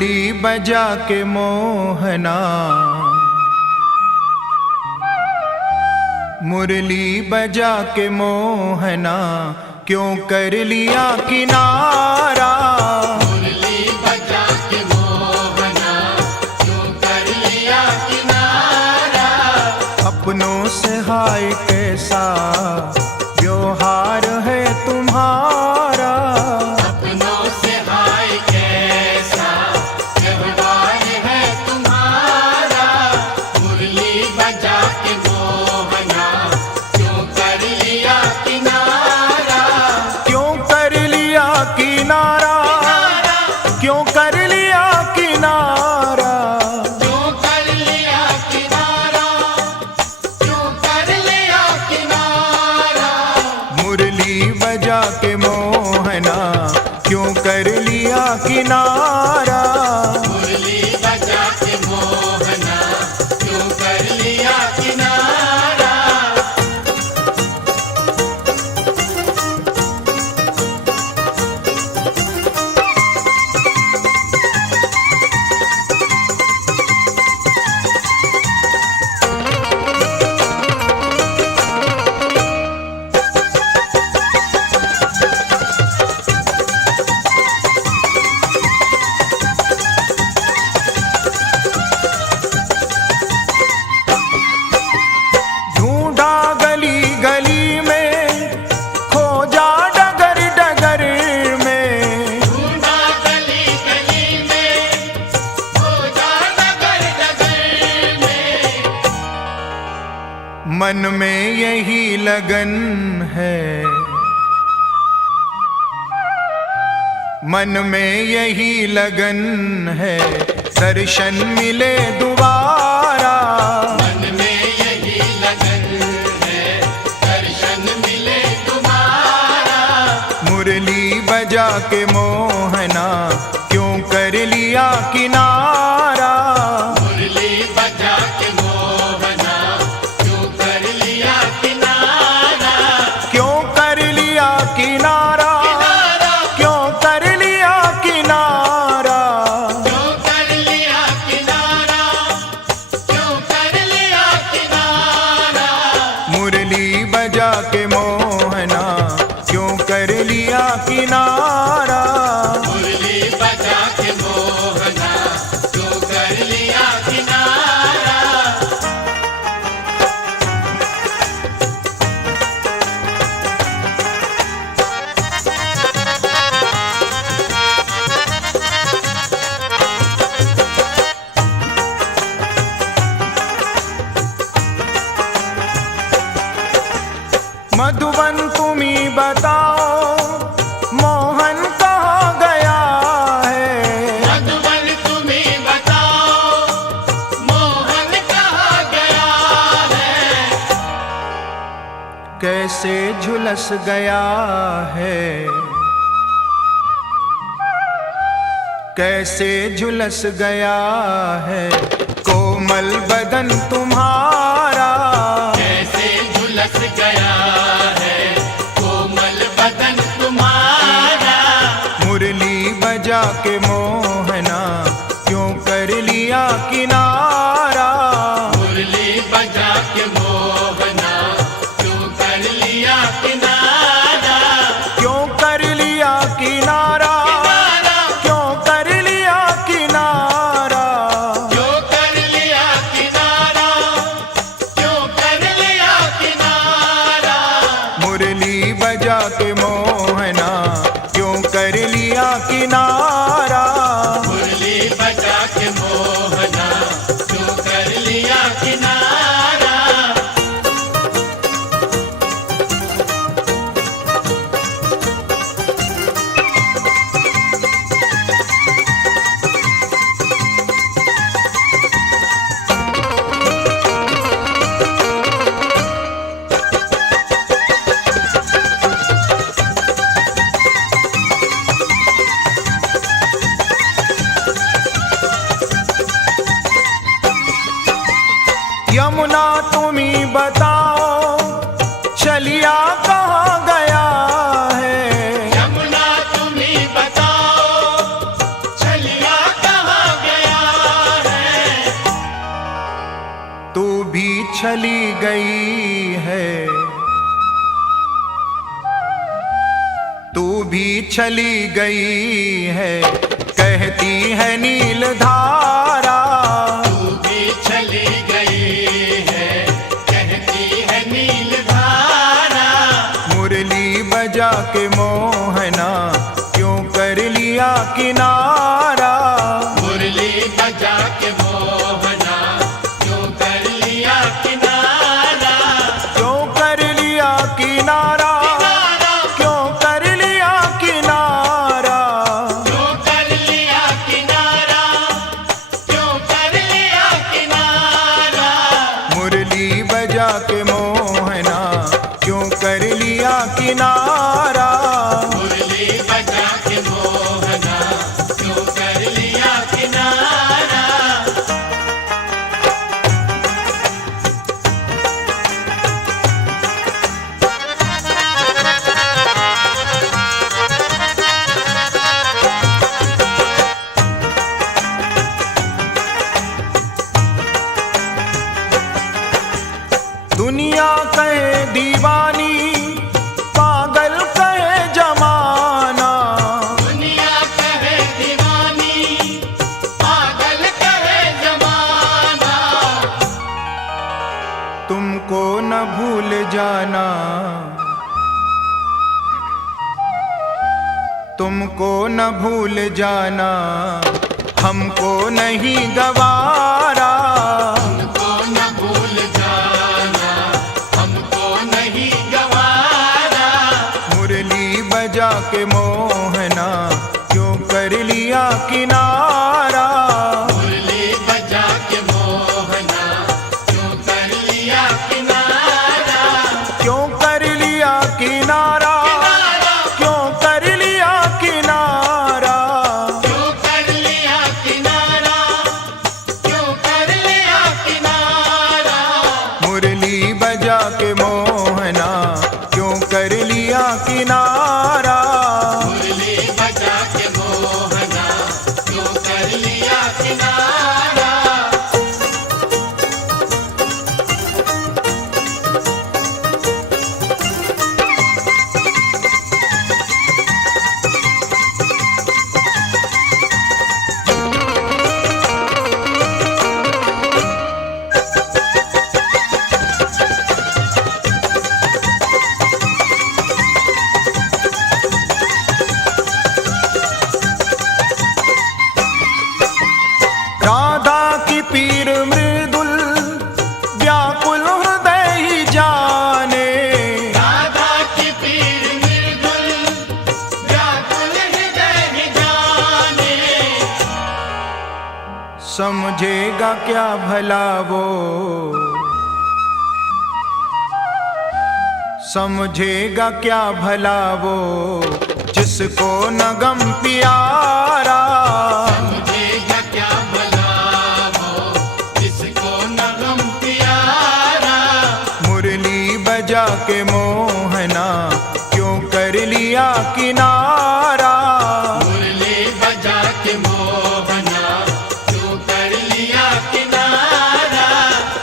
मुरली बजा के मोहना, मुरली बजा के मोहना, क्यों कर लिया किनारा। मुरली बजा के मोहना, क्यों कर लिया किनारा। अपनों से हाय कैसा व्यवहार है तुम्हारा। अपनों से हाय कैसा व्यवहार है तुम्हारा। मुरली बजा के मोहना, क्यों कर लिया किनारा। क्यों कर लिया किनारा, क्यों कर लिया किनारा। क्यों कर लिया किनारा, क्यों कर लिया किनारा। मुरली बजा के मोहना, क्यों कर लिया किनारा। मुरली बजा के मोहना, क्यों कर लिया किनारा। ढूंढा गली गली में, खोजा डगर डगर में। ढूंढा गली गली में, खोजा डगर डगर में। मन में यही लगन है, मन में यही लगन है, दर्शन मिले दोबारा। मन में यही लगन है, दर्शन मिले तुम्हारा। मुरली बजा के मोहना, क्यों कर लिया किनारा। मुरली बजा के मोहना, क्यों कर लिया किनारा। क्यों कर लिया किनारा, क्यों कर लिया किनारा। क्यों कर लिया किनारा, क्यों कर लिया किनारा। मुरली बजा के मोहना, क्यों कर लिया किनारा। मुरली बजा के मोहना, क्यों कर लिया किनारा। मधुबन तुम्ही बताओ, मोहन कहाँ गया है। मधुबन तुम्ही बताओ, मोहन कहाँ गया है। कैसे झुलस गया है, कैसे झुलस गया है, कोमल बदन तुम्हारा। कैसे झुलस गया है, कोमल बदन तुम्हारा। मुरली बजा के मोहना, क्यों कर लिया किनारा। मुरली बजा के मोहना, क्यों कर लिया किनारा। क्यों कर लिया किनारा, क्यों कर लिया किनारा। क्यों कर लिया किनारा, क्यों कर लिया किनारा। मुरली बजा के मोहना, क्यों कर लिया किनारा। मुरली बजा के मोहना, क्यों कर लिया किनारा। चली गई है, तू भी चली गई है, कहती है नील धारा। तू भी चली गई है, कहती है नील धारा। मुरली बजा के मोहना क्यों कर लिया किनारा। मुरली बजा के मोहना क्यों कर लिया किनारा। क्यों कर लिया किनारा, क्यों कर लिया किनारा। क्यों कर लिया किनारा, क्यों कर लिया किनारा। मुरली बजा के मोहना क्यों कर लिया किनारा। मुरली बजा के मोहना क्यों कर लिया किनारा। दुनिया कहे दीवानी, पागल कहे जमाना। दुनिया कहे दीवानी, पागल कहे जमाना। तुमको न भूल जाना, तुमको न भूल जाना, हमको नहीं गवारा। हमको न भूल जाना, हमको नहीं गवारा। मुरली बजा के मोहना क्यों कर लिया किनारा। मुरली बजा के मोहना क्यों कर लिया किनारा। क्यों कर लिया किनारा, क्यों कर लिया किनारा। क्यों कर लिया किनारा, क्यों कर लिया किनारा। मुरली बजा के मोहना क्यों कर लिया किनारा। मुरली बजा के मोहना क्यों कर लिया किनारा। राधा की पीर मृदुल व्याकुल हृदय ही जाने। राधा की पीर मृदुल व्याकुल हृदय ही जाने। समझेगा क्या भला वो, समझेगा क्या भला वो, जिसको न गम प्यारा। समझेगा क्या भला वो, जिसको न गम प्यारा। मुरली बजा के मोहना क्यों कर लिया किनारा। मुरली बजा के मोहना क्यों कर लिया किनारा।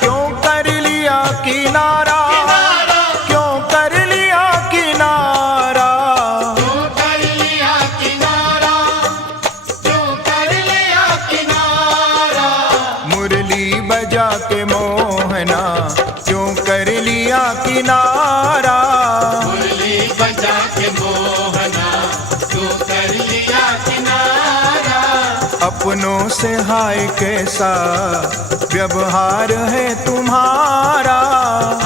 क्यों कर लिया किनारा, क्यों कर लिया किनारा। क्यों कर लिया किनारा, क्यों कर लिया किनारा। मुरली बजा के मोहना क्यों कर लिया किनारा। मुरली बजा के मोहना क्यों कर लिया किनारा। अपनों से हाय कैसा व्यवहार है तुम्हारा।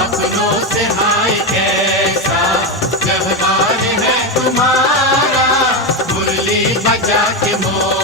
अपनों से हाय कैसा व्यवहार है तुम्हारा। मुरली बजा के मोहना